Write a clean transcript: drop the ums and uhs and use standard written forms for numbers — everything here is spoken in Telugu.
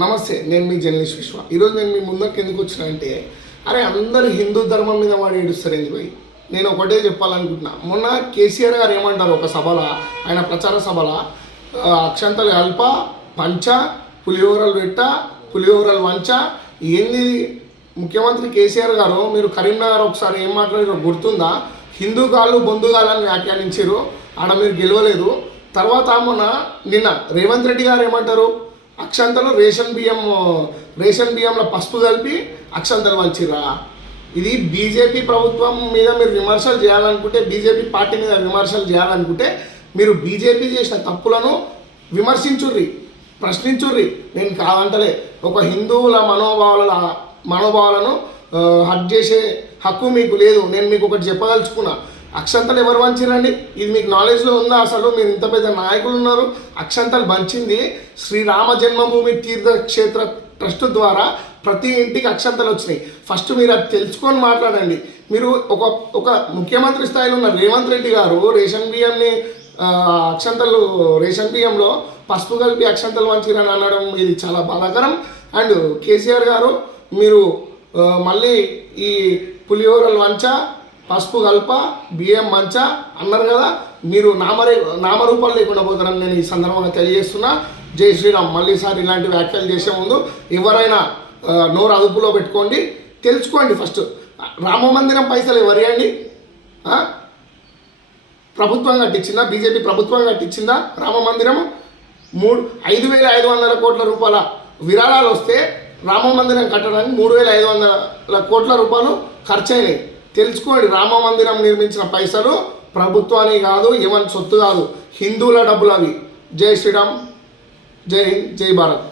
నమస్తే, నేను మీ జర్నలిస్ట్ విశ్వ. ఈరోజు నేను మీ ముందుకు ఎందుకు వచ్చినా అరే అందరు హిందూ ధర్మం మీద వాడు ఏడుస్తారు ఎందుకు పోయి. నేను ఒకటే చెప్పాలనుకుంటున్నా. మొన్న కేసీఆర్ గారు ఏమంటారు, ఒక సభలో, ఆయన ప్రచార సభలో అక్షంతలు అల్ప పంచ పులిహోరలు పెట్ట పులిహోరలు వంచ ఏంది. ముఖ్యమంత్రి కేసీఆర్ గారు మీరు కరీంనగర్ ఒకసారి ఏం మాట్లాడారో గుర్తుందా? హిందూ గాళ్ళు బొందుగాలని వ్యాఖ్యానించారు. ఆడ మీరు గెలవలేదు. తర్వాత మొన్న నిన్న రేవంత్ రెడ్డి గారు ఏమంటారు, అక్షంతలు రేషన్ బియ్యంలో పసుపు కలిపి అక్షంతలు వంచిరా. ఇది బీజేపీ ప్రభుత్వం మీద మీరు విమర్శలు చేయాలనుకుంటే, బీజేపీ పార్టీ మీద విమర్శలు చేయాలనుకుంటే మీరు బీజేపీ చేసిన తప్పులను విమర్శించుర్రి, ప్రశ్నించుర్రి. నేను కాదంటలే. ఒక హిందువుల మనోభావాలను హట్ చేసే హక్కు మీకు లేదు. నేను మీకు ఒకటి చెప్పదలుచుకున్నా. అక్షంతలు ఎవరు వంచిరండి? ఇది మీకు నాలెడ్జ్లో ఉందా? అసలు మీరు ఇంత పెద్ద నాయకులు ఉన్నారు. అక్షంతలు వంచింది శ్రీరామ జన్మభూమి తీర్థక్షేత్ర ట్రస్ట్ ద్వారా ప్రతి ఇంటికి అక్షంతలు వచ్చినాయి. ఫస్ట్ మీరు అది తెలుసుకొని మాట్లాడండి. మీరు ఒక ముఖ్యమంత్రి స్థాయిలో ఉన్న రేవంత్ రెడ్డి గారు రేషన్ బియ్యంలో పసుపు కలిపి అక్షంతలు వంచిరని అనడం ఇది చాలా బాధాకరం. అండ్ కేసీఆర్ గారు మీరు మళ్ళీ ఈ పులిహోరలు వంచ పసుపు కల్ప బియ్యం మంచ అన్నారు కదా, మీరు నామరూపాలు లేకుండా పోతారని నేను ఈ సందర్భంగా తెలియజేస్తున్నా. జై శ్రీరామ్. మళ్ళీసారి ఇలాంటి వ్యాఖ్యలు చేసే ముందు ఎవరైనా నోరు అదుపులో పెట్టుకోండి, తెలుసుకోండి. ఫస్ట్ రామ మందిరం పైసలు ఎవరి అండి? ప్రభుత్వం కట్టించిందా? బీజేపీ ప్రభుత్వం కట్టించిందా రామ మందిరము? 5,500 కోట్ల రూపాయల విరాళాలు వస్తే రామ మందిరం కట్టడానికి 3,500 కోట్ల రూపాయలు ఖర్చు అయినాయి. తెలుసుకోండి. రామ మందిరం నిర్మించిన పైసలు ప్రభుత్వానికి కాదు, ఎవరి సొత్తు కాదు, హిందువుల డబ్బులు అవి. జై శ్రీరామ్, జై హింద్, జై భారత్.